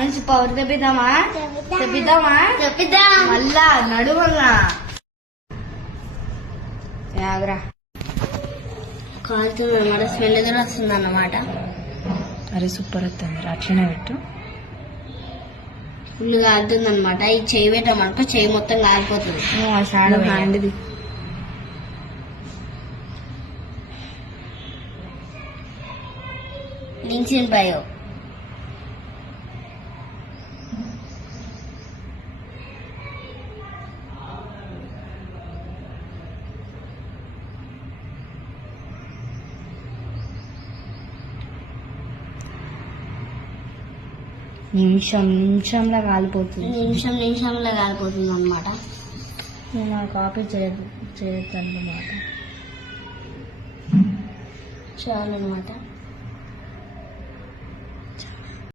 నుంచి పవర్ తెప్పిద్దామా చెప్పిద్దాం మళ్ళా నడుమల్లా యాగరా కాలుతుంది అన్నమాట. స్మెల్ ఎదురు వస్తుంది అన్నమాట. అరే సూపర్ వస్తుంది, అట్లనే పెట్టు. ఫుల్ కాలుతుంది అనమాట. ఈ చేయి పెట్టామనుకో చేయి మొత్తం కాలిపోతుంది. హ్యాండ్ది లింక్స్ ఇన్ బయో. నిమిషంలో కాలిపోతుంది. నిమిషంలో కాలిపోతుంది అనమాట. నేను కాపీ చేయొద్దు అన్నమాట. చాలు అనమాట.